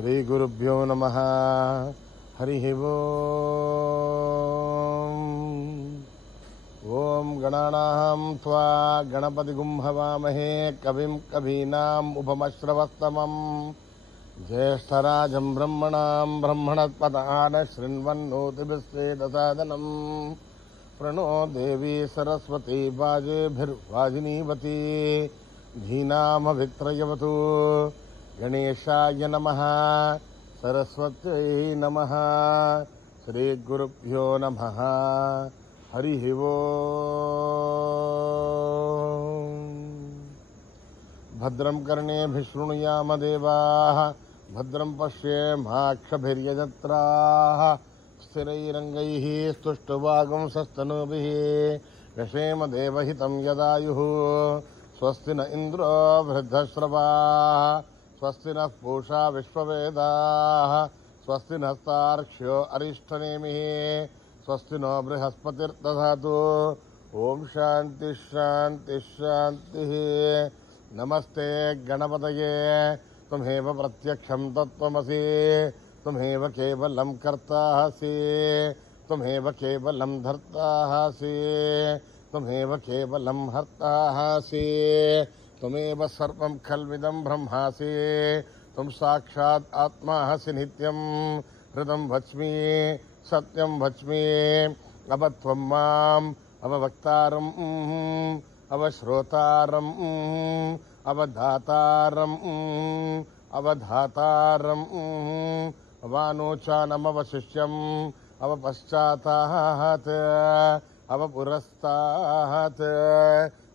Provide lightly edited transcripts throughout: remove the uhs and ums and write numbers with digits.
श्रीगुरुभ्यो नमः। हरिः ओम गणानां त्वा गणपतिगुं हवामहे कविं कवीनाम् उपमश्रवस्तमम् ज्येष्ठराजं ब्रह्मणां ब्रह्मणस्पदान शृण्वन्नोतिभिश्चेदसादनम् प्रणो देवी सरस्वती वाजेभिर्वाजिनीवती धीनामभित्रयवतु। गणेशाय नमः, सरस्वत्यै नमः, श्रीगुरुभ्यो नमः। हरिः ओम्। भद्रं कर्णेभिः शृणुयाम देवाः, भद्रं पश्येमाक्षभिर्यजत्राः, स्थिरैरङ्गैः स्तुष्टुवागुंसस्तनूभिः व्यशेम देवहितं यदायुः। स्वस्ति न इन्द्रो वृद्धश्रवाः, स्वस्ति नः पूषा विश्ववेदाः, स्वस्ति नस्तार्क्ष्यो अरिष्ठनेमिः, स्वस्ति नो बृहस्पतिर्दधातु। ओम शांति शांति शांतिः। नमस्ते गणपतये, त्वमेव प्रत्यक्षं तत्त्वमसि, त्वमेव केवलं कर्तासि, त्वमेव केवलं धर्तासि, त्वमेव केवलं हर्तासि, त्वमेव सर्वं खल्विदं ब्रह्मासि, त्वं साक्षात् आत्मासि नित्यं। हृदं वच्मि सत्यं वच्मि, अवत्वं माम् अववक्तारम् अवश्रोतारम् अवधातारम् अवधातारम् अवानोचानमवशिष्यम् अवपश्चातात् अवपुरस्तात्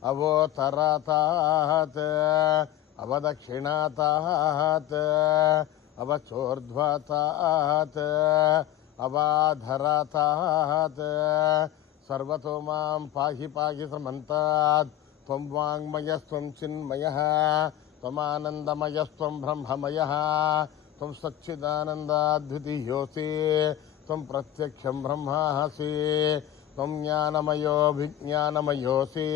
अवोत्तरातात् अवदक्षिणातात् अवचोर्ध्वातात् अवाधरातात्। सर्वतो मां पाहि पाहि समन्तात्। त्वं वाङ्मयस्त्वं चिन्मयः, त्वमानन्दमयस्त्वं ब्रह्ममयः, त्वं सच्चिदानन्दाद्वितीयोऽसि, त्वं प्रत्यक्षं ब्रह्मासि, त्वं ज्ञानमयोऽभिज्ञानमयोऽसि।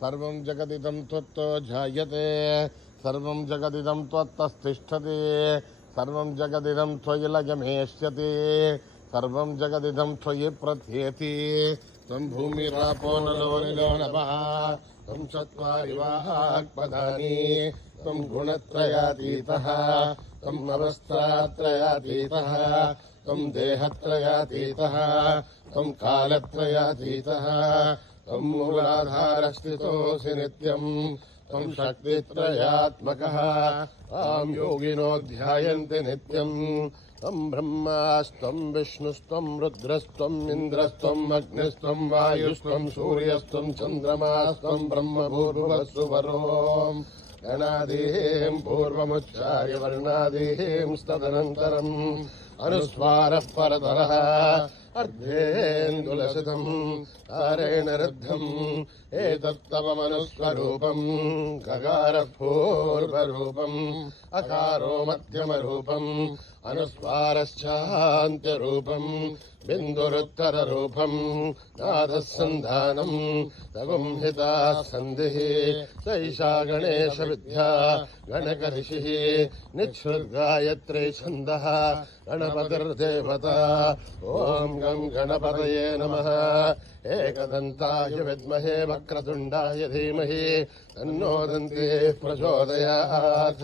सर्वं जगदिदं त्वत्तो जायते, सर्वं जगदिदं त्वत्तस्तिष्ठति, सर्वं जगदिदं त्वयि लयमेष्यति, सर्वं जगदिदं त्वयि प्रथ्येति। त्वं भूमिरापो नलो निलो नभः, त्वं चत्वारि वाक्पदानि, त्वं गुणत्रयातीतः, त्वं अवस्थात्रयातीतः, त्वं देहत्रयातीतः, त्वं कालत्रयातीतः, त्वं मूलाधारस्थितोऽसि नित्यम्, त्वं शक्तित्रयात्मकः, तां योगिनो ध्यायन्ति नित्यम्। त्वं ब्रह्मास्त्वं विष्णुस्त्वं रुद्रस्त्वम् इन्द्रस्त्वम् अग्निस्त्वं वायुस्त्वं सूर्यस्त्वं चन्द्रमास्त्वं ब्रह्मभूर्भुवस्सुवरोम्। गणादीं पूर्वमुच्चार्य वर्णादीं तदनन्तरम् अनुस्वारः परतरः अर्धेन्दुलसितम् तारेण रुद्धम्। एतत्तव मनुस्वरूपम् गकारः पूर्वरूपम् अकारो मध्यमरूपम् अनुस्वारश्चान्त्यरूपम् बिन्दुरुत्तररूपम् नादः सन्धानम् तवं हिता सन्धिः। सैषा गणेशविद्या गणकऋषिः निःश्रुतगायत्री छन्दः गणपतिर्देवता। ॐ गं गणपतये नमः। एकदन्ताय विद्महे वक्रतुण्डाय धीमहि तन्नो दन्तिः प्रचोदयात्।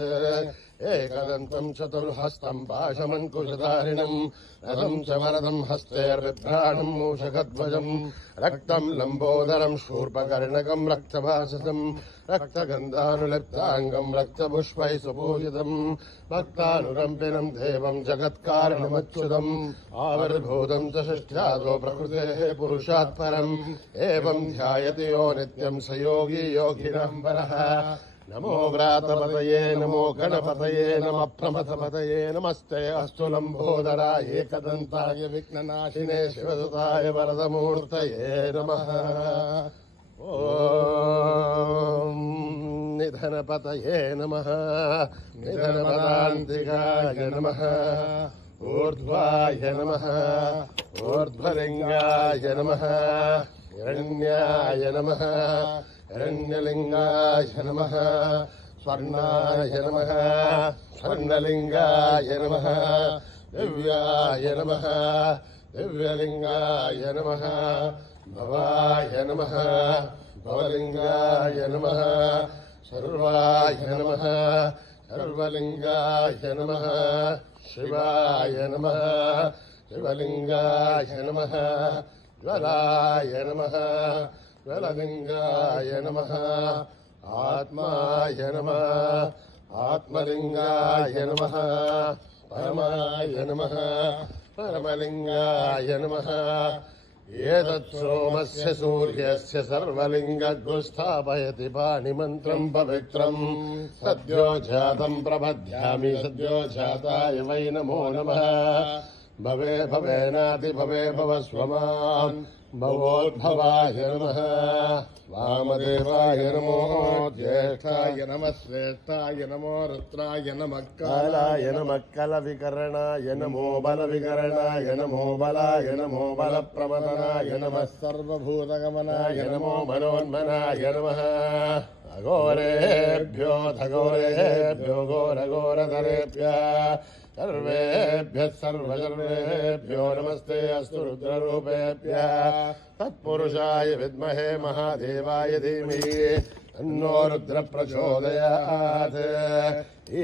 एकदन्तं चतुर्हस्तं पाशमङ्कुशधारिणम् रथं च वरदं हस्तैर्बिभ्राणं मूषकध्वजम् रक्तं लम्बोदरं शूर्पकर्णकं रक्तभाससं रक्तगन्धानुलिप्ताङ्गं रक्तपुष्पैः सुपूजितम् भक्तानुकम्पिनं देवं जगत्कारणमच्युतम् आविर्भूतं च षष्ठ्यादो प्रकृतेः पुरुषात् परम् एवं ध्यायति यो नित्यं स योगी योगिनां वरः। नमो व्रातपतये नमो गणपतये नमः प्रमथपतये नमस्ते अस्तु लम्बोदराय एकदन्ताय विघ्ननाशिने शिवदुताय वरदमूर्तये नमः। ॐ निधनपतये नमः निधनपदान्तिकाय नमः ऊर्ध्वाय नमः ऊर्ध्वलिङ्गाय नमः हिरण्याय नमः हिरण्यलिङ्गाय नमः स्वर्णाय नमः स्वर्णलिंगाय नमः दिव्याय नमः दिव्यलिंगाय नमः भवाय नमः भवलिंगाय नमः सर्वाय नमः सर्वलिंगाय नमः शिवाय नमः शिवलिंगाय नमः ज्वलाय नमः ज्वललिंगाय नमः आत्माय नमः आत्मलिंगाय नमः परमाय नमः परमलिंगाय नमः एतत् सोमस्य सूर्यस्य सर्वलिंगगुं स्थापयति पाणिमन्त्रम् पवित्रम् सद्यो जातम् प्रपद्यामि सद्यो जाताय वै नमो नमः भवे भवेनाति भवे भव स्वमाम् भवोद्भवाय नमः वामदेवाय नमो ज्येष्ठाय नमः श्रेष्ठाय नमो रुद्राय नमः कालाय नमः कलविकरणाय नमो बलविकरणाय नमो बलाय नमो बलप्रवदनाय नमः सर्वभूतगमनाय नमो मनोन्मनाय नमः अघोरेभ्यो धघोरेभ्यो घोरघोरधरेभ्यः सर्वेभ्यः सर्वसर्वेभ्यो नमस्ते अस्तु रुद्ररूपेभ्यः तत्पुरुषाय विद्महे महादेवाय धीमहि तन्नो रुद्रः प्रचोदयात्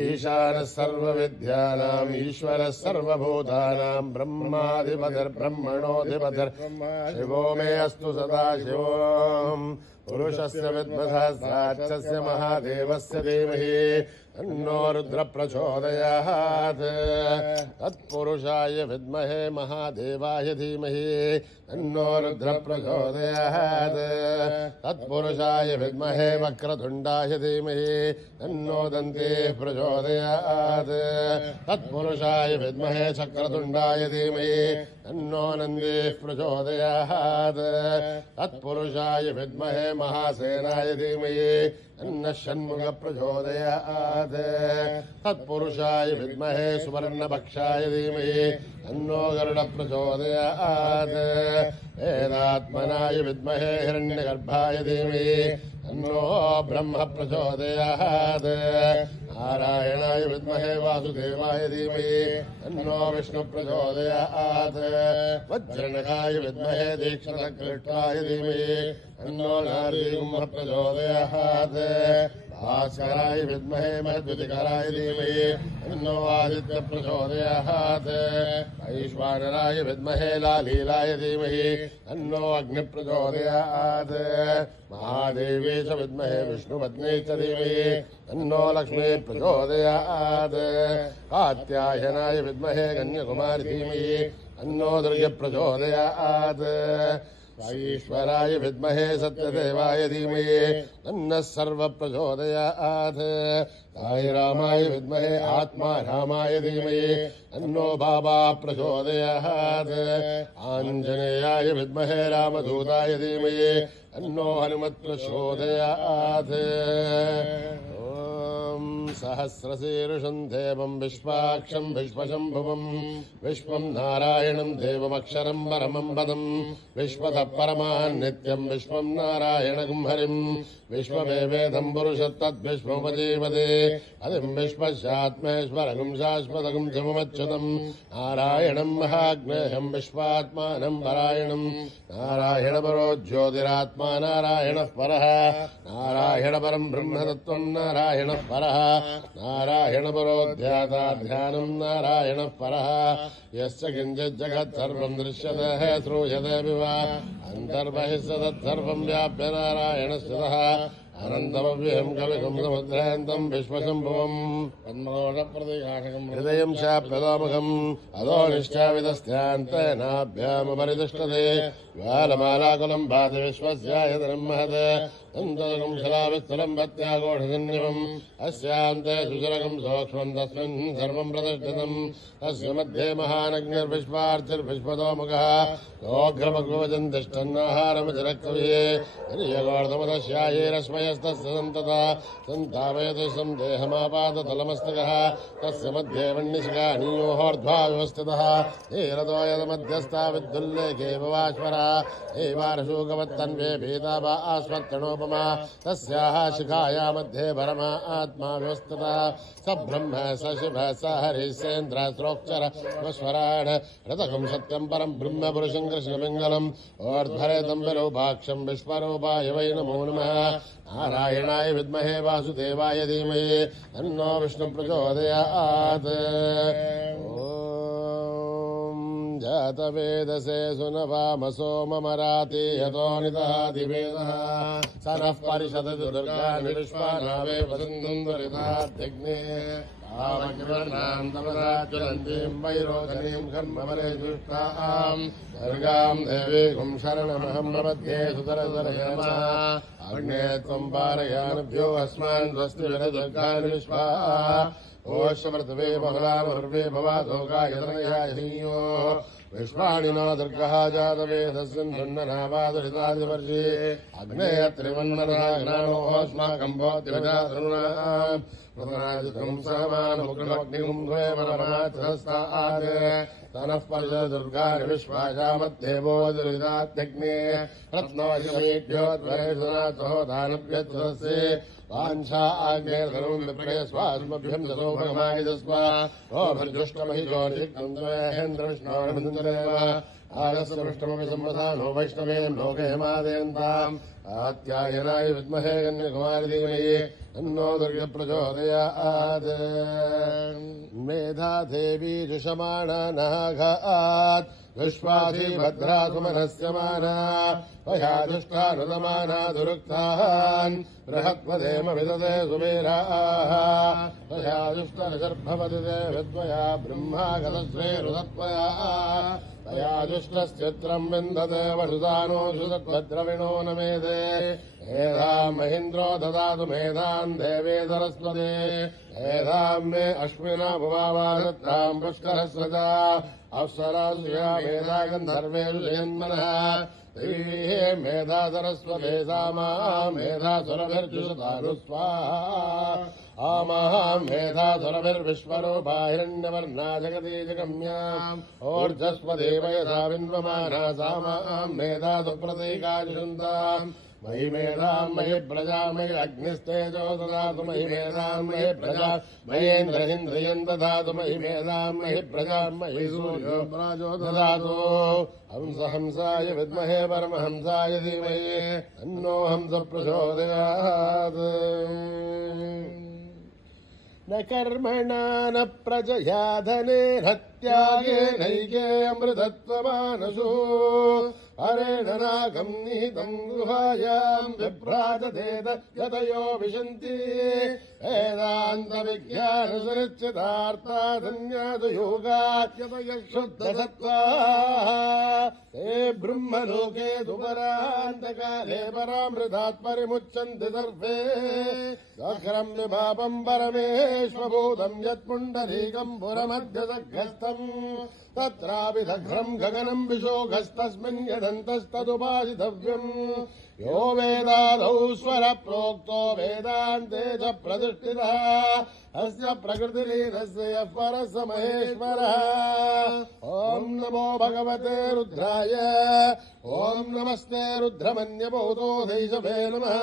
ईशानः सर्वविद्यानाम् ईश्वरः सर्वभूतानाम् ब्रह्माधिपतिर्ब्रह्मणोऽधिपतिर् शिवो मे अस्तु सदा शिवोम् पुरुषस्य विद्मसहस्राक्षस्य महादेवस्य धीमहि तन्नो रुद्रः प्रचोदयात् तत्पुरुषाय विद्महे महादेवाय धीमहि तन्नो रुद्रः प्रचोदयात् तत्पुरुषाय विद्महे वक्रतुण्डाय धीमहि तन्नो दन्तिः प्रचोदयात् तत्पुरुषाय विद्महे चक्रतुण्डाय धीमहि तन्नो नन्दिः प्रचोदयात् तत्पुरुषाय विद्महे महासेनाय धीमहि तन्नः षण्मुखः प्रचोदयात् तत्पुरुषाय विद्महे सुवर्णपक्षाय धीमहि तन्नो गरुडः प्रचोदयात् वेदात्मनाय विद्महे हिरण्यगर्भाय धीमहि तन्नो ब्रह्म प्रचोदयात् नारायणाय विद्महे वासुदेवाय धीमहि तन्नो विष्णु प्रचोदयात् वज्रनखाय विद्महे दीक्षितकृष्णाय धीमहि तन्नो नारसिंहः प्रचोदयात् भास्कराय विद्महे महद्युतिकराय धीमहि तन्नो आदित्य प्रचोदयात् वैश्वानराय विद्महे लालीलाय धीमहि तन्नो अग्नि प्रचोदयात् महादेवी च विद्महे विष्णुपत्नी च धीमहि तन्नो लक्ष्मी प्रचोदयात् कात्यायनाय विद्महे कन्याकुमारी धीमहि तन्नो दुर्गे प्रचोदयात् ईश्वराय विद्महे सत्यदेवाय धीमहि तन्नः सर्वः प्रचोदयात् साई रामाय विद्महे आत्मा रामाय धीमहि तन्नो बाबा प्रचोदयात् आञ्जनेयाय विद्महे रामदूताय धीमहि तन्नो हनुमत् प्रचोदयात् सहस्रशीर्षं देवं विश्वाक्षं विश्वशम्भुवं विश्वं नारायणं देवमक्षरं परमं पदं विश्वतः परमान् नित्यं विश्वं नारायणं हरिं विश्वमेवेदं पुरुषत्तद्विश्वमुपजीवते अधिं विश्वस्यात्मेश्वरगं शाश्वतगं शिवमच्युतं नारायणं महाग्नेयं विश्वात्मानं परायणं नारायणपरो ज्योतिरात्मा नारायणः परः नारायणपरं ब्रह्मतत्त्वं नारायणः परः नारायणपरो ध्याता ध्यानं नारायणः परः यस्य किञ्चित् जगत् सर्वं दृश्यते श्रूयते विवा अन्तर्बहिः तत्सर्वं व्याप्य नारायणस्थितः अनन्तमव्ययं कविकुं समुद्रान्तं विश्वशम्भुवम् हृदयं चाप्यलोमुखम् अधो निष्ठाविदस्त्यान्तेनाभ्यामुपरितिष्ठते ज्वालमालाकुलं भाति विश्वस्यायतनं महत् तन्तकं शलाविस्तरं भत्याघोषसन्निभम् अस्यान्ते सुचरकं सूक्ष्मं तस्मिन् सर्वं प्रतिष्ठितम् तस्य मध्ये महानग्निर्विश्वार्थिर्विश्वतोमुखः सोऽग्रभगवजन् तिष्ठन्नाहारमचिरः कविः हिर्यगोर्धमदस्यायैरस्मै श्रेयस्तस्य सन्तता सन्तापयति देहमापादतलमस्तकः तस्य मध्ये वह्निशिखा नीयोर्ध्वा व्यवस्थितः धीरतो यदमध्यस्था विद्युल्लेखे भवाश्वरः एवारशूकवत्तन्वे भीतावा आस्वर्तनोपमा तस्याः शिखाया मध्ये परमा आत्मा व्यवस्थितः स ब्रह्म स शिव स हरिश्चेन्द्र श्रोक्षर स्वराड रतकं सत्यं परं ब्रह्म पुरुषं कृष्णपिङ्गलम् ओर्ध्वरेतं विरूपाक्षं विश्वरूपाय वै नमो नमः नारायणाय विद्महे वासुदेवाय धीमहि तन्नो विष्णु प्रचोदयात् जातवेदसे सुनवामसो ममराति यतो निदहादिवेदः स नः परिषदति दुर्गाणि विश्वानावे वसन्तुन्दरिताध्यग्ने आवग्रणां तमराज्वलन्तीं वैरोचनीं कर्मवरे जुष्टाम् दुर्गां देवीं शरणमहं प्रपद्ये सुतरसरयमा अग्ने त्वं पारयानभ्यो अस्मान् स्वस्ति विरदुर्गाणि विश्वा ओश्वृतवे बहुलामर्वे भवादोगायतनयायनीयो विश्वाणिनो दुर्गः जातवेदस्मिन्ननावादुरितादिवर्षे अग्ने त्रिवन्नराग्नानोऽस्माकं भवद्विजातरुणाम् प्रतनाजितं सहमानमुग्नमग्निं द्वे परमार्थस्तात् तनः परिषदुर्गाणि विश्वाशामद्देवो दुरितात्यग्ने रत्नवशमीढ्योद्वरेशनाथो दानव्यत्सस्य वाञ्छा आग्ने सर्वं विप्रय स्वास्मभ्यं दसो भगमायजस्वा भर्जुष्टमहिजो निषिक्तं द्वेन्द्रविष्णोरमिन्द्रेव आलस्यपृष्ठमपि सम्प्रदानो वैष्णवेन लोके हेमादयन्ताम् आत्यायनाय विद्महे कन्याकुमारी धीमहि तन्नो दुर्गे प्रचोदयात् मेधा देवी जुषमाणा नाघात् विश्वासी भद्रा सुमनस्य माना वया दुष्टानुदमाना दुरुक्तान् बृहत्पदेम विदते सुवीराः तया दुष्टनिसर्भवति ते विद्वया ब्रह्मागतश्रेरुदत्वया तया दुष्टश्चित्रम् विन्दते वसुदानो सुतद्भद्रविणो न मेधे मेधाम् महीन्द्रो ददातु मेधाम् देवे सरस्वती मेधाम् मे अश्विना भुवावानत्राम् पुष्करस्वता अप्सरासुया मेधा गन्धर्वेषु जयन्मनः दैवीः मेधा सरस्वते सामा मेधा सुरभिर्जुषतानुस्वाहा आमः मेधासुरभिर्विश्वरूपा हिरण्यवर्णा जगदीजगम्याम् ओर्जस्वदेव यथा विन्वमाना सामाम् मेधासुप्रतीकाजुषन्ताम् मयि मेधाम् मयि प्रजा मयि अग्निस्तेजो ददातु मयि मेधाम् मयि प्रजा मयेन्द्रहेन्द्रियम् ददातु मयि मेधाम् मयि प्रजाम् मयि सूर्यो प्राजो ददातु हंसाय विद्महे परमहंसाय धीमहि तन्नो हंस प्रचोदयात् न कर्मणा न प्रजया धनेन त्यागेनैके अमृतत्वमानसु हरेण नागम् निहितम् गुहायाम् विभ्राजतेन यतयो विशन्ति वेदान्तविज्ञानसुनिश्चितार्था धन्यासु योगात्यतयः शुद्धसत्त्वाः ते ब्रह्मलोके दुपरान्तकाले परामृतात् परिमुच्यन्ति सर्वे दघ्रम् विभापम् परमेश्वभूतम् यत्पुण्डरीकम् पुरमध्यसघ्रस्थम् तत्रापि दघ्रम् गगनम् विशोघस्तस्मिन् यदन्तस्तदुपासितव्यम् यो वेदादौ स्वर प्रोक्तो वेदान्ते च प्रतिष्ठितः अस्य प्रकृतिलीनस्य यः परः स महेश्वरः ॐ नमो भगवते रुद्राय ॐ नमस्ते रुद्रमन्यभूतो दैशभे नमः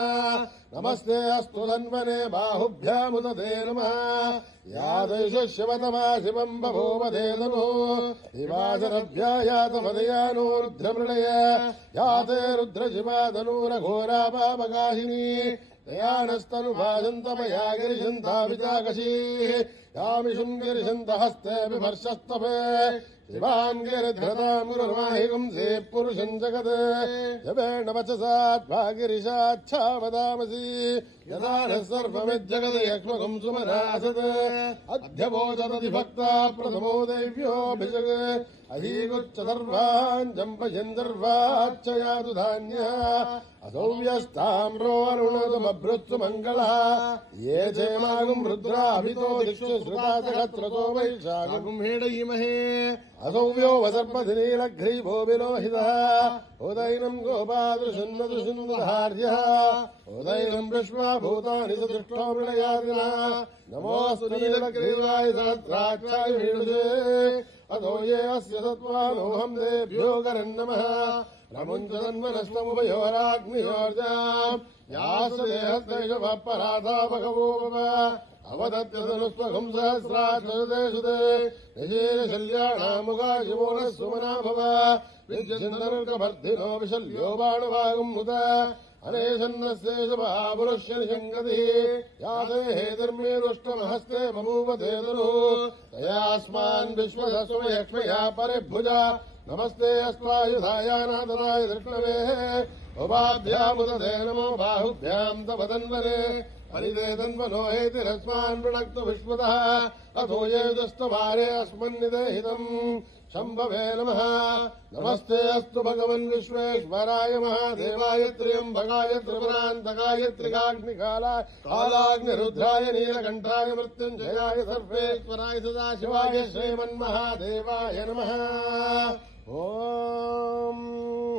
नमस्ते अस्तु धन्वने बाहुभ्यामुदते नमः या दैशो शिवतमा शिवम् बभूवधे नमो दिवासरभ्यायातमदयानो रुद्रमृणय याते रुद्रशिवादनूरघोरापापकाशिनी दयानस्तनुभाजन्तमया गिरिशन्ताभिजाकशीः यामिषुम् गिरिशन्तहस्ते बिभर्षस्तपे शिवान् गिरिधृताम् गुरुर्माहिगुंसे पुरुषम् जगत् जपेण वचसात्वा गिरिशाच्छावदामसि यदा नः सर्वमिज्जगत् यक्ष्मकम् सुमनासत् अध्यवोचदधिभक्ता प्रथमो दैव्योऽभिषक् अहीगुच्च सर्वान् जम्पयन् सर्वाच्चयातु धान्यः असौव्यस्ताम्रो अरुणोदमभृत्सु मङ्गलः ये चेमागुम् रुद्राभितो दिक्षु श्रुतासहस्रतो वैशाखम् हेडयिमहे असौव्यो वसर्पधिनीलघ्रीभो विलोहितः उदैनम् गोपादृशन्नदृशन्नहार्यः उदैनम् विश्वा भूतानि स दृष्टो मृळयादिना नमोऽस्तु नीलग्रीवाय सहस्राक्षाय वीणुजे अतो ये अस्य सत्त्वानोऽहम् देभ्यो करन्नमः रमुञ्चदन्वनस्तमुभयोराग्नियोर्जाम् यासदेहस्तैकमपराधा भगवो मम अवदत्यधनुस्त्वघम् सहस्राक्षुते निशीलशल्याणामुगा शिवो नः सुमना भव विद्यन्दर्कभर्धिनो विशल्यो बाणभागम् मुद अनेशन्नस्येष महापुरुष्य निषङ्गतिः याते हेतिर्मे दुष्टमहस्ते बभूवते तनुः तयास्मान् विश्वसस्वयक्ष्मया परिभुजा नमस्ते अस्त्वायुधायानादराय दृष्णवेः उभाभ्यामुदते नमो बाहुभ्याम् तव तन्वने परिते तन्वनो हेतिरस्मान् वृणक्तु विश्वतः अथो ये दुस्तभारे अस्मन्निदेहितम् शम्भवे नमः नमस्ते अस्तु भगवन् विश्वेश्वराय महादेवाय त्र्यम्बकाय त्रिपुरान्तकाय त्रिकाग्निकालाय कालाग्निरुद्राय नीलकण्ठाय मृत्युञ्जयाय सर्वेश्वराय सदाशिवाय श्रीमन्महादेवाय नमः ॐ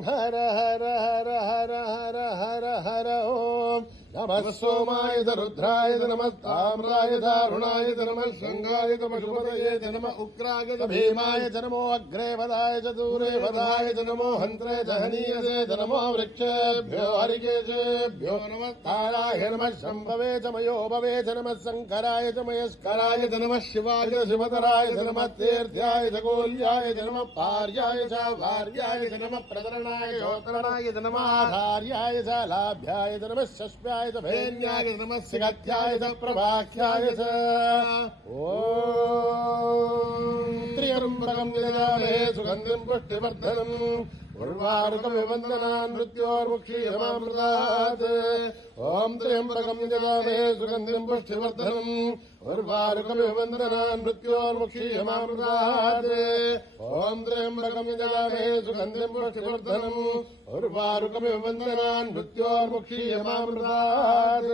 हर हर हर हर हर हर हर ॐ नमः सोमाय रुद्राय नमः ताम्राय दारुणाय नमः शृङ्गाय पशुपतये नमः उग्राय भीमाय नमो अग्रे वदाय च दूरे वदाय नमो हन्त्रे च हनीयसे नमो वृक्षेभ्यो हरिकेशेभ्यो नमः ताराय नमः शम्भवे च मयोभवे च नमः शङ्कराय च मयस्कराय च नमः शिवाय शिवतराय च नमः तीर्थ्याय च गोल्याय च नमः पार्याय च भार्याय च नमः प्रकरणाय योकरणाय च नमः आधार्याय च लाभ्याय च नमः शस्याय भेन्याय नमः सिगत्याय च प्रभाख्याय च ॐ त्र्यम्बकम् यजामहे सुगन्धिम् पुष्टिवर्धनम् उर्वारुकमिवन्दनान् मृत्योर्मुक्षीयमामृतात् ॐ त्र्यम्बकम् यजामहे सुगन्धिम् पुष्टिवर्धनम् उर्वारुकमिवन्दनान् मृत्योर्मुक्षीयमामृतात् ॐ त्र्यम्बकम् यजामहे सुगन्धिम् पुष्टिवर्धनम् उर्वारुकमिवन्दनान् मृत्योर्मुक्षीयमामृतात्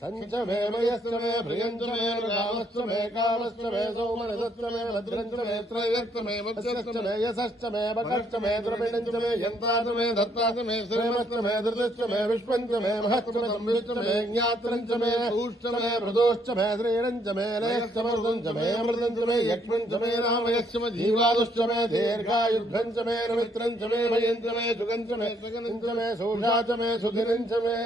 सञ्च मे मयश्च मे प्रियञ्च मे रामश्च मे कामश्च मे सौमनसश्च मे भद्रञ्च मे त्रयश्च मे वत्सश्च मे यशश्च मे बकश्च मे द्रविणञ्च मे यन्ता च मे धत्ता च मे श्रेमश्च मे धृतश्च मे विश्वञ्च मे महश्च मे संविश्च मे ज्ञात्रञ्च मे ऊश्च मे मृदोश्च मे द्रीणञ्च मे लयश्च मृदुञ्च मे अमृतञ्च मे यक्ष्मञ्च मे रामयश्च मे जीवादुश्च मे दीर्घायुद्धञ्च मे नमित्रञ्च मे भयञ्च मे सुगञ्च मे सुगनञ्च मे सूषा च मे सुधिरञ्च मे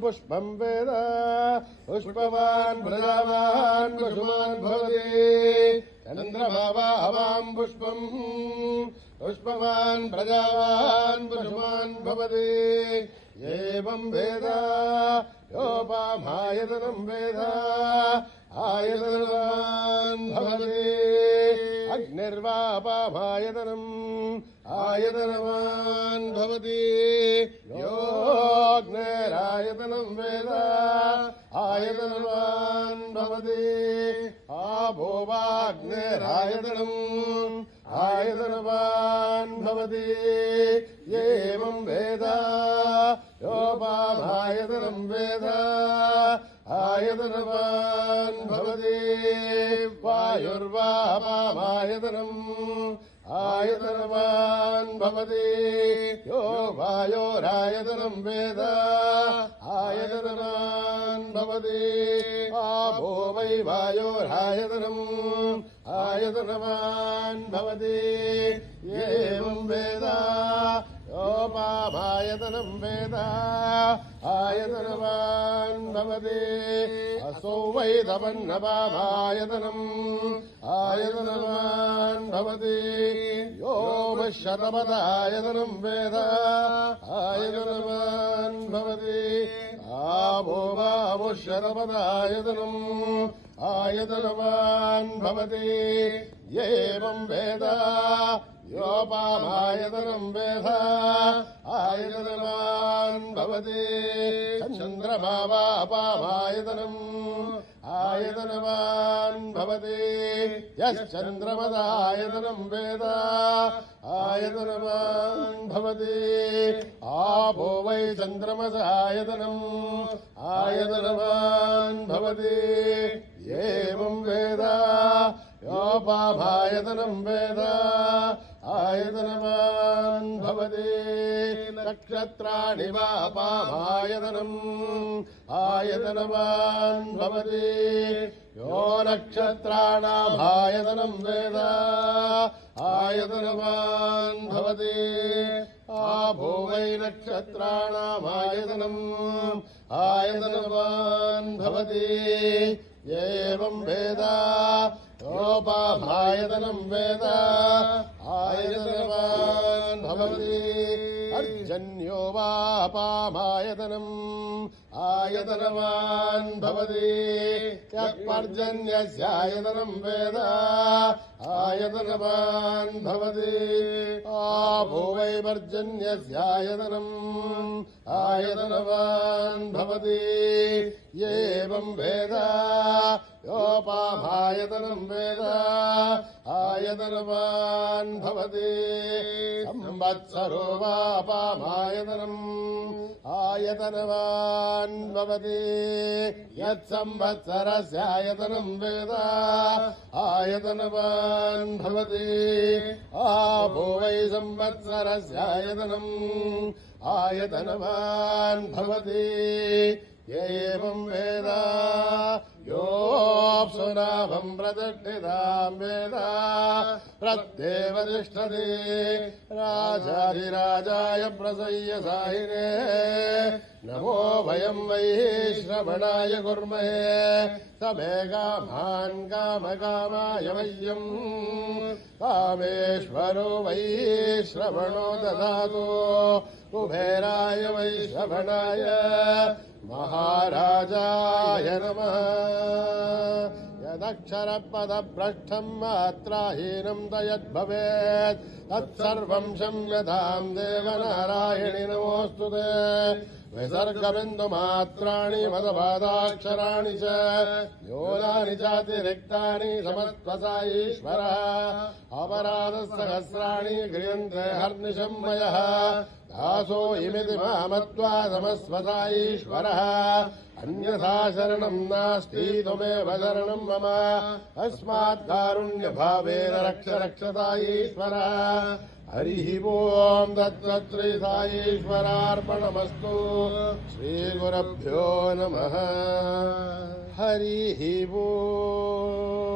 पुष्पम् वेद पुष्पवान् प्रजावान् पशुमान् भवति चन्द्रभावाम् पुष्पम् पुष्पवान् प्रजावान् पशुमान् भवति एवम् वेद योपामायतनम् वेद आयतनवान् भवति अग्निर्वापामायतनम् आयतनवान् भवति योऽग्निरायतनम् वेद आयतनवान् भवति आपो वाग्निरायतनम् आयतनवान् भवति एवम् वेद योपामायतनम् वेद आयतनवान् भवति वायुर्वापामायतनम् आयतनवान् भवति यो वायोरायतनम् वेद आयतनवान् भवति आपो वै वायोरायतनम् आयतनवान् भवति एवम् वेद योपामायतनम् वेद आयतनवान् भवति असौ वै तपन्नपामायतनम् आयतनवान् भवति यो शतपदायतनम् वेद आयतनवान् भवति आपो वावो शतपदायतनम् आयतनवान् भवति एवम् वेद योपामायतनम् वेद आयतनवान् भवति चन्द्रमावापामायतनम् आयतनवान् भवति यश्चन्द्रमदायतनं वेद आयतनवान् भवति आपो वै चन्द्रमसायतनम् आयतनवान् भवति एवं वेद योपाभायतनं वेद आयतनवान् भवति नक्षत्राणि वापाभायतनम् आयतनवान् भवति यो नक्षत्राणामायतनं वेद आयतनवान् भवति आभो वै नक्षत्राणामायतनम् आयतनवान् भवति एवं वेद योपाभायतनं वेद आयतनवान् भवति अर्जन्यो वापामायतनम् आयतनवान् भवति यत्पर्जन्यस्यायतनं वेद आयतनवान् भवति आपो वै पर्जन्यस्यायतनम् आयतनवान् भवति एवं वेद योपाभायतनं वेद आयतनवान् भवति संवत्सरो वापामायतनम् आयतनवान् भवति यत्संवत्सरस्यायतनं वेद आयतनवान् भवति आपो वै संवत्सरस्यायतनम् आयतनवान् भवति एवं वेद योऽप्सुनाभं प्रतिष्ठितां वेद प्रत्येव तिष्ठति राजाधिराजाय प्रसय्यसाहिने नमो वयं वै श्रवणाय कुर्महे समे कामान् कामकामाय वयम् कामेश्वरो वै श्रवणो ददातु कुबेराय वै श्रवणाय महाराजाय नमः यदक्षरपदभ्रष्टं मात्राहीनं तयद्भवेत् तत्सर्वं क्षम्यतां देवनारायणि नमोऽस्तुते विसर्गबिन्दुमात्राणि पदपादाक्षराणि च न्यूनानि चातिरिक्तानि समत्वसा ईश्वरः अपराधसहस्राणि क्रियन्ते हर्निशं मयः दासो इमिति मामत्वा समस्वसा ईश्वरः अन्यथा शरणं नास्ति त्वमेव शरणं मम अस्मात् कारुण्यभावेन रक्ष रक्षता ईश्वरः हरिः ओम् तत्त्वश्री साईश्वरार्पणमस्तु श्रीगुरुभ्यो नमः हरिः ओम्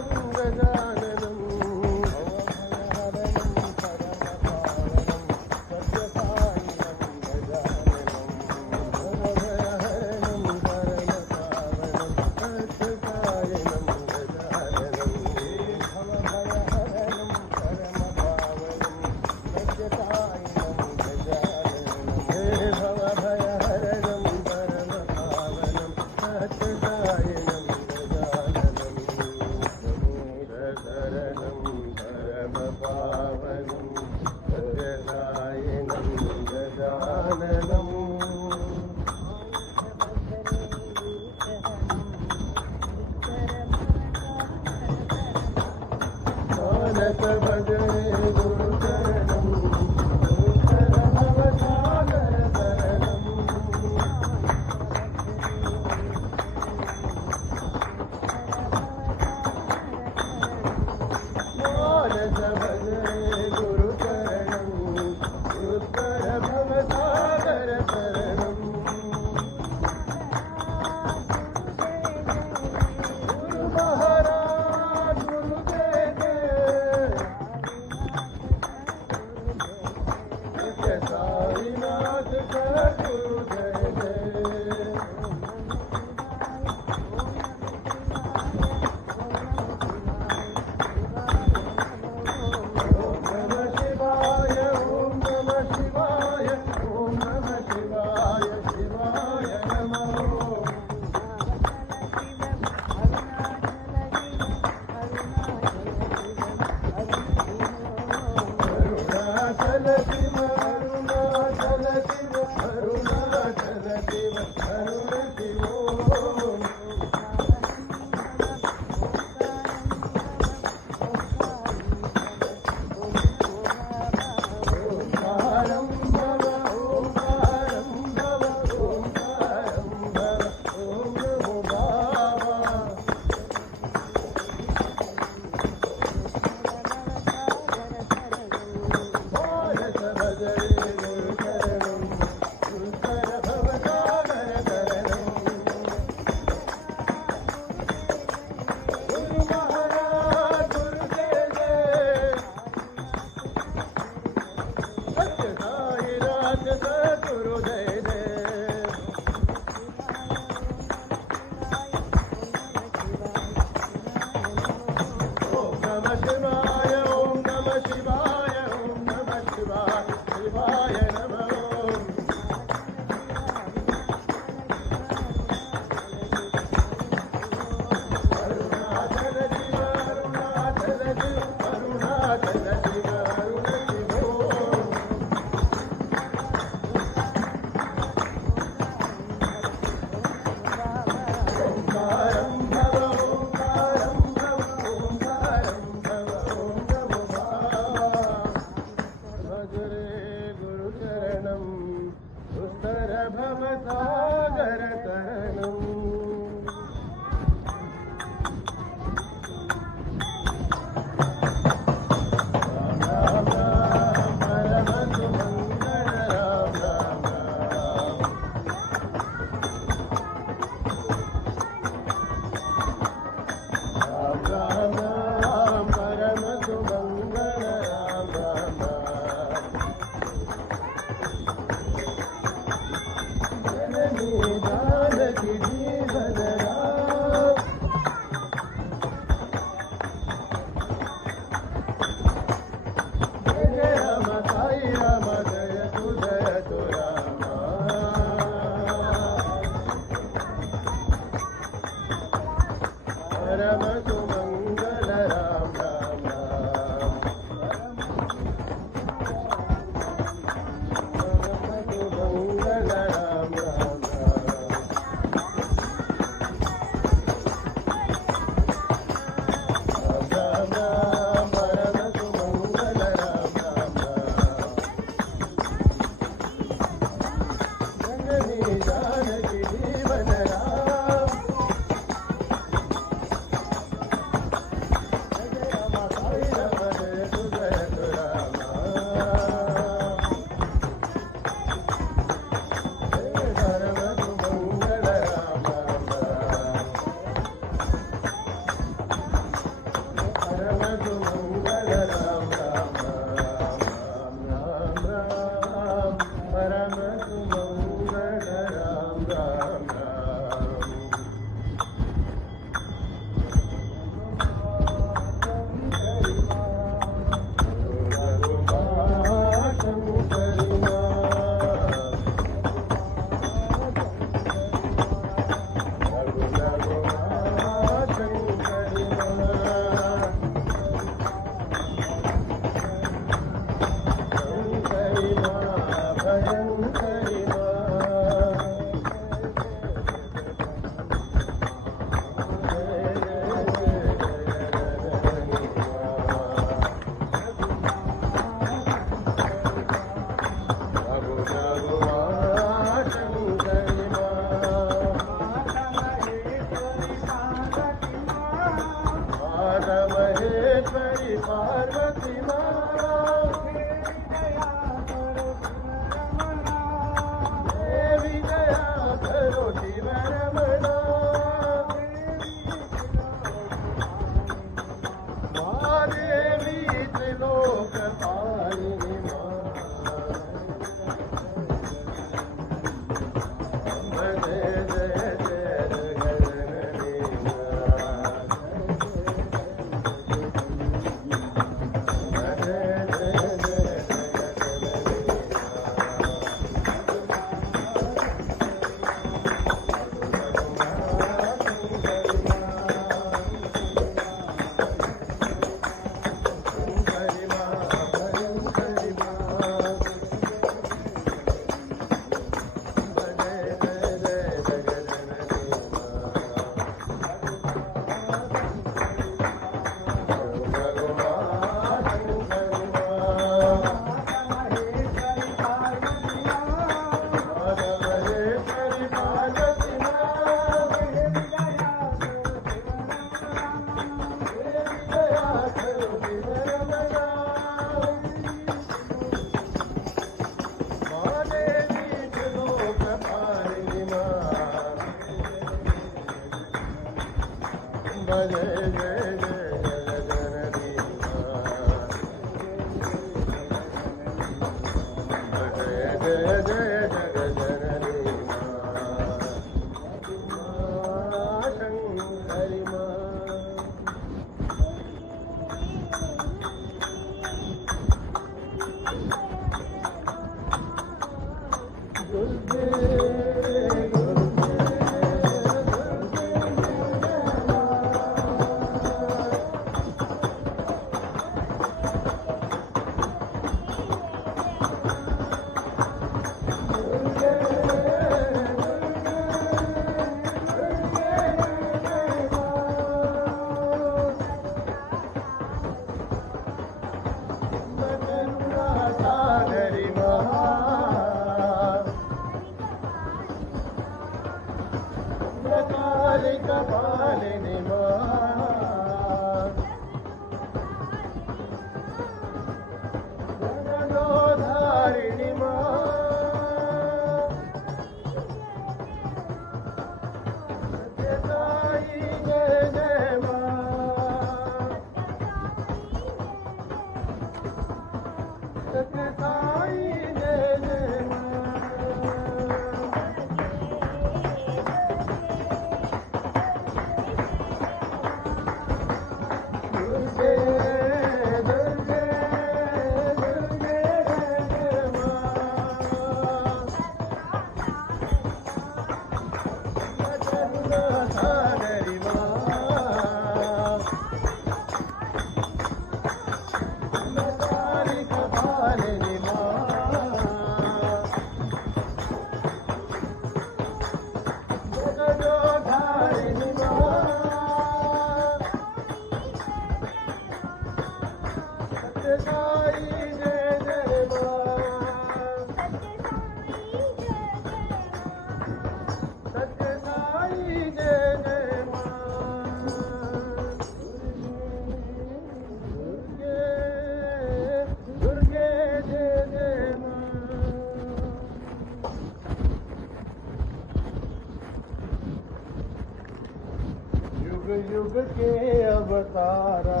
युग के अवतारा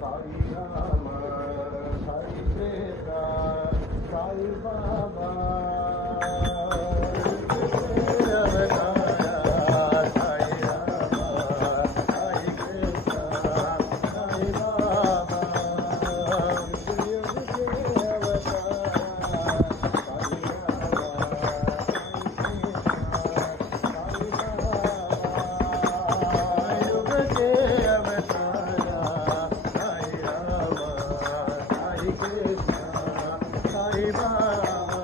साई राम साई सीता साई बाबा Bye.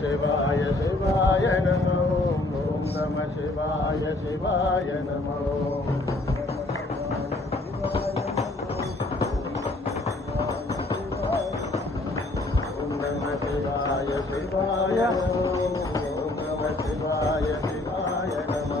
शिवाय शिवाय नमो ओम नमः शिवाय शिवाय नमो ओम नमः शिवाय शिवाय नमो ओम नमः शिवाय शिवाय नमो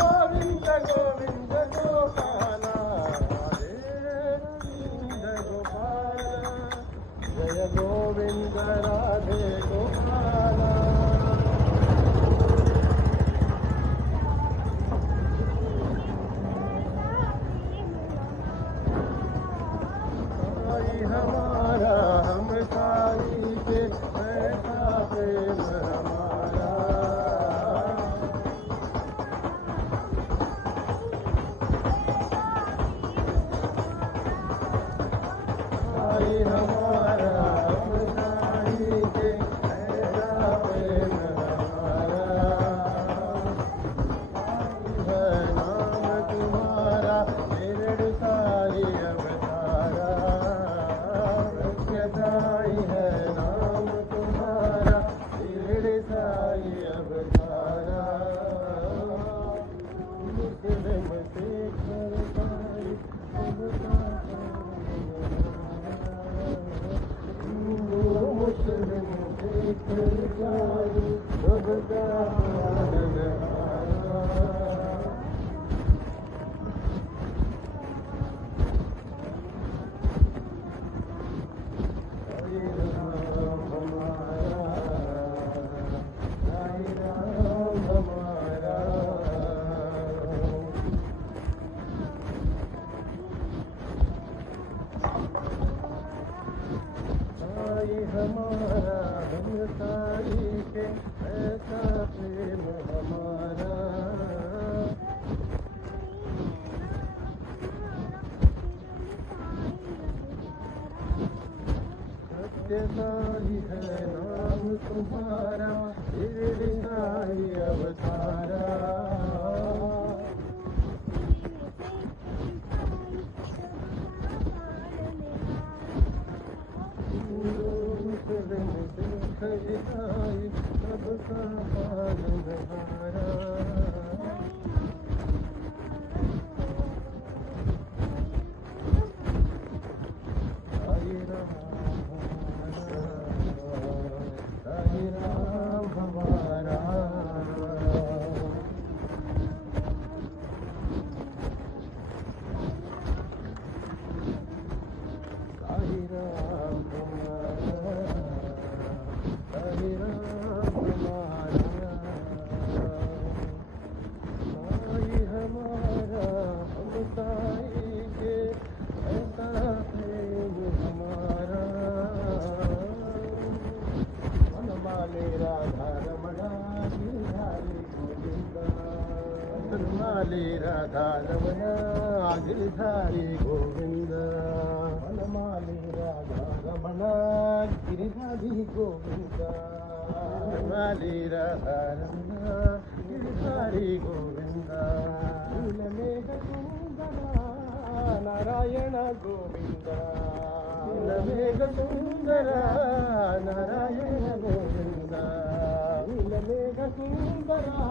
गोविंद गोविंद गोपाल जय गोविंद राधे गोपाल हमारा हम साई के ऐसा प्रेम हमारा साई हमारा हम साई के ऐसा प्रेम हमारा है नाम तुम्हारा मेरे साई अवतारा साई है नाम तुम्हारा तेरे साई अवतारा मुस्लिम सिख साई हिंदू मुस्लिम सिख साई सबका हमारा हम साई के ऐसा प्रेम हमारा सत्य साई है नाम तुम्हारा तेरे साई अवतारा साई सबका पालनहारा साई राम हमारा साई राम हमारा साई राम हमारा साई हमारा हम साई के ऐसा प्रेम हमारा वनमाले राधा रमणा गिरधारी गोविंदा वनमाले राधा रमणा गिरधारी गोविंदा वनमाले राधा रमणा गिरधारी गोविंदा वनमाले राधा रमणा गिरधारी गोविंदा नीलमेघ सुंदरा नारायण गोविंदा नीलमेघ सुंदरा नारायण गोविंदा नीलमेघ सुंदरा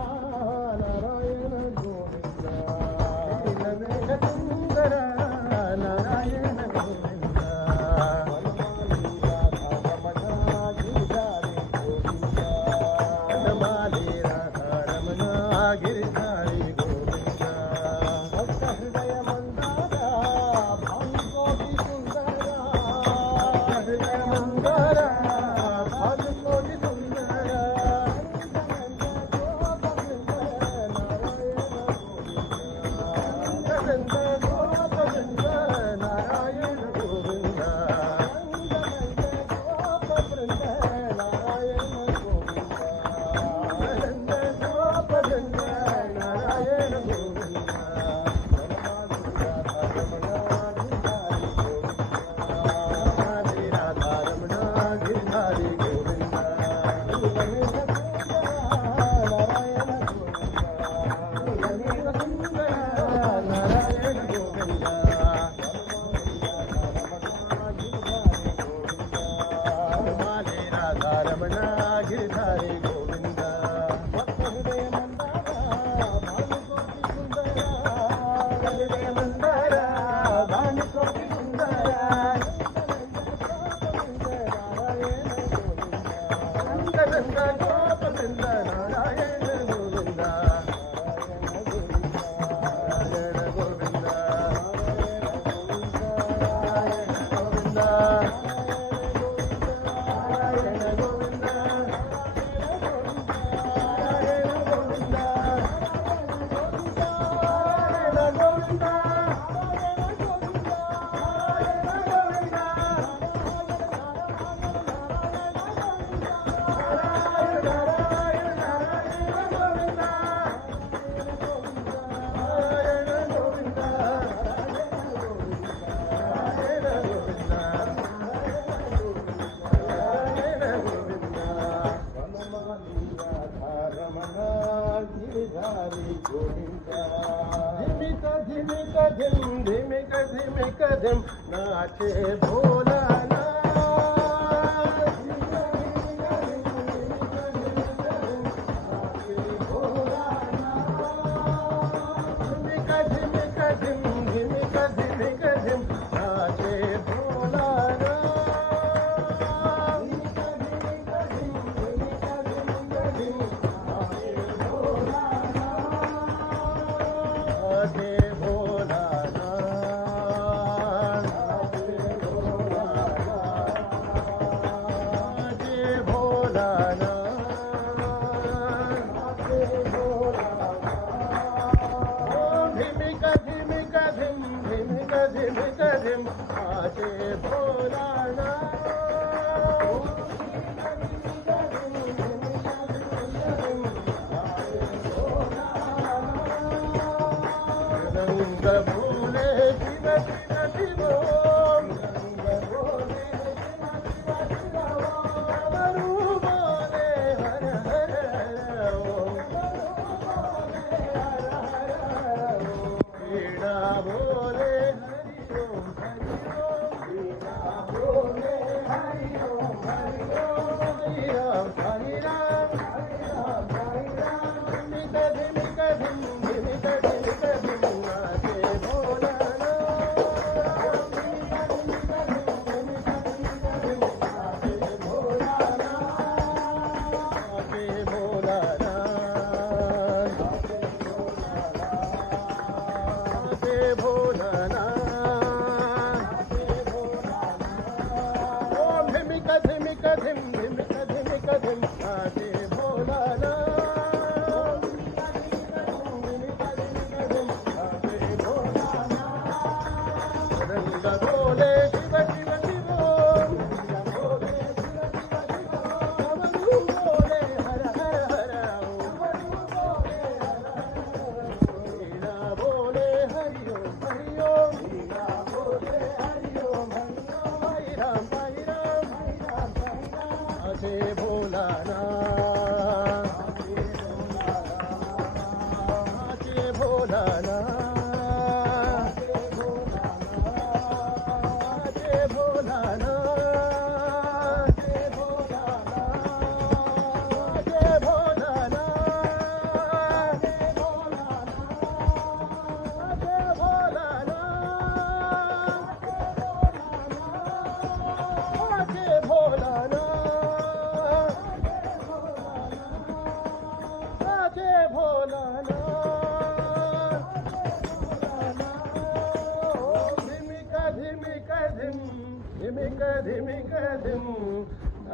नारायण गोविंदा नीलमेघ सुंदरा नारायण गोविंदा वनमाली राधा रमणा गिरधारी गोविंदा भक्त हृदय मंदारा भाई गोपी सुंदरा हृदय मंदारा भाई गोपी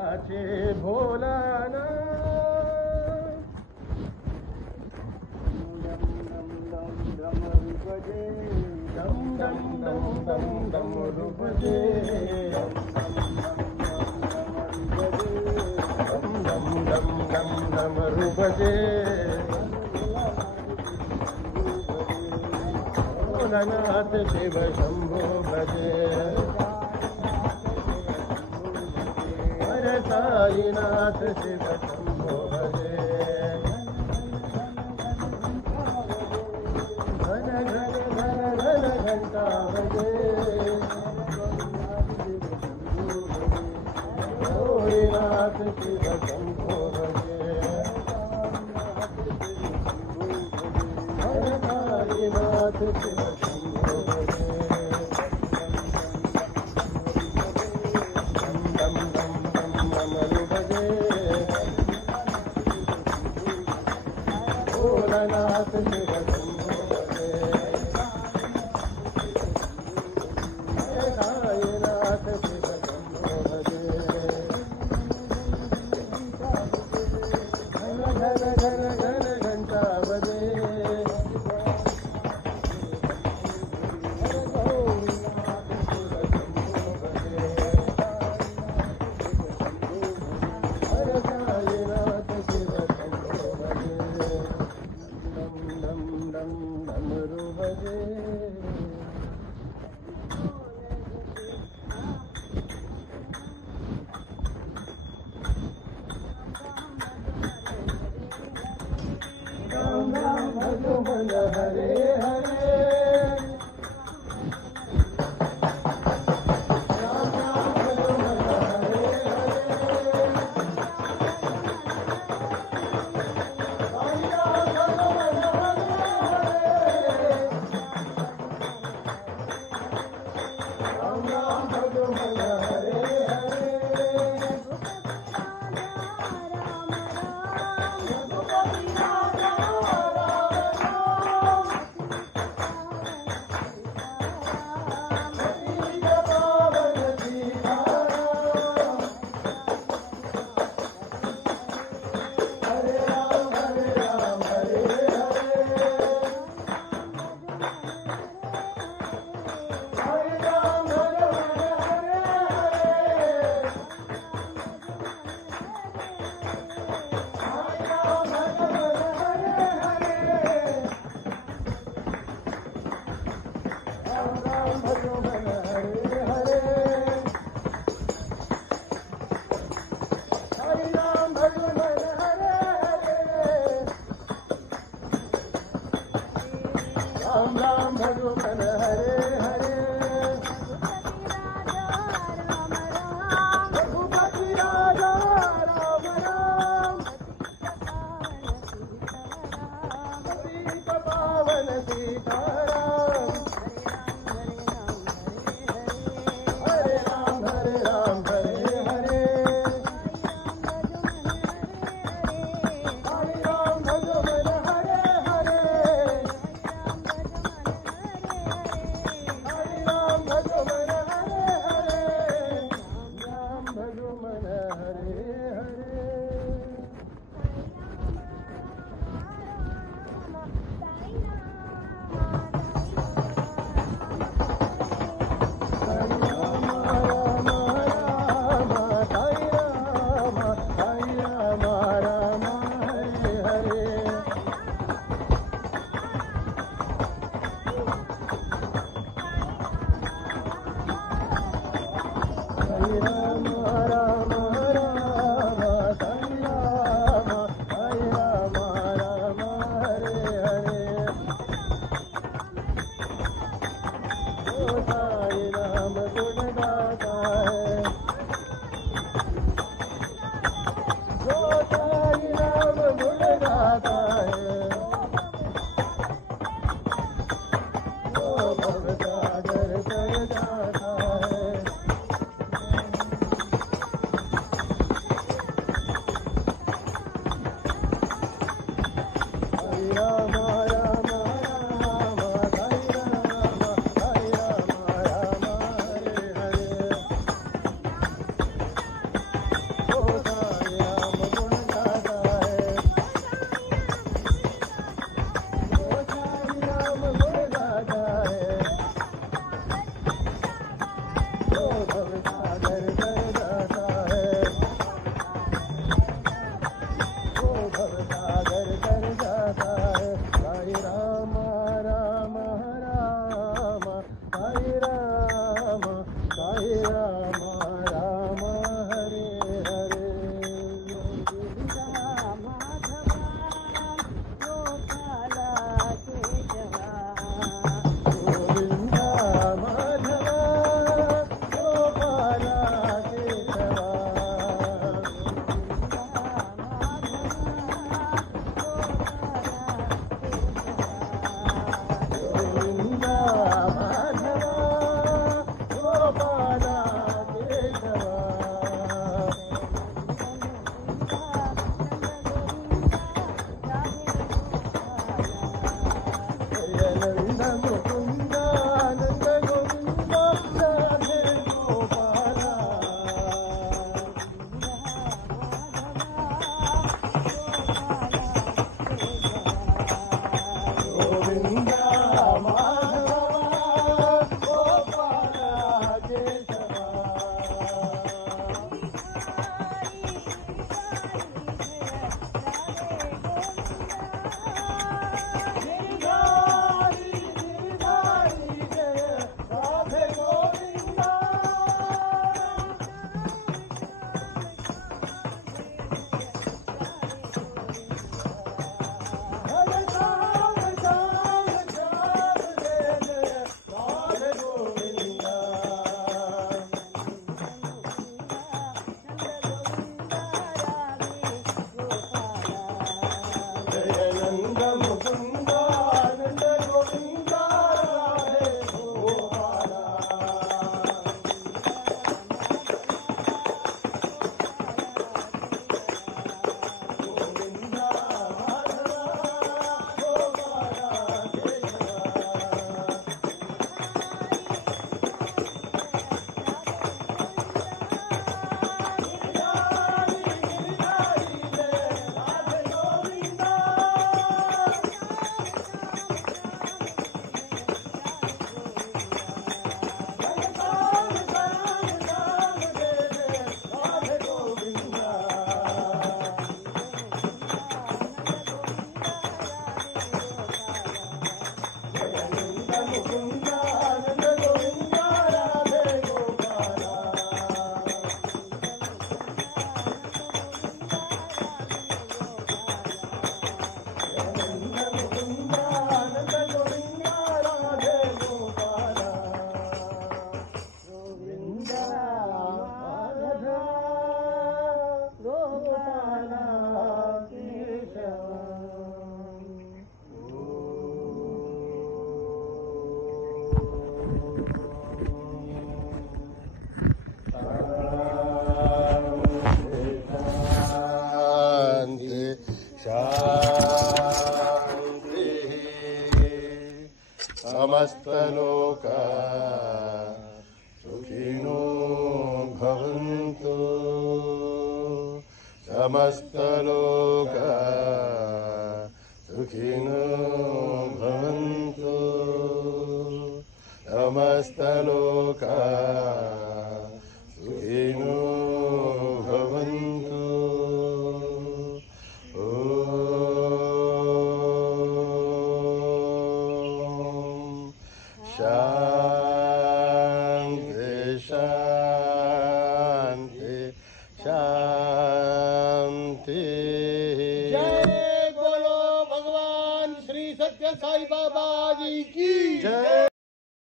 नाचे भोलानाथ शिव शंभो भजे हर साईनाथ शिव शंभो भजे घन घन घन घन घंटा बजे भोलेनाथ शिव शंभो भजे हर साईनाथ शिव साईनाथ शिव शंभो भजे साईनाथ शिव शंभो भजे घन घन घन घन घंटा बजे हरे हरे समस्तलोक सुखिनो भवन्तु समस्तलोक सुखिनो भवन्तु समस्तलोक सुखिनो भवन्तु शांति शांति शांति। जय बोलो भगवान श्री सत्य साई बाबा जी की जय।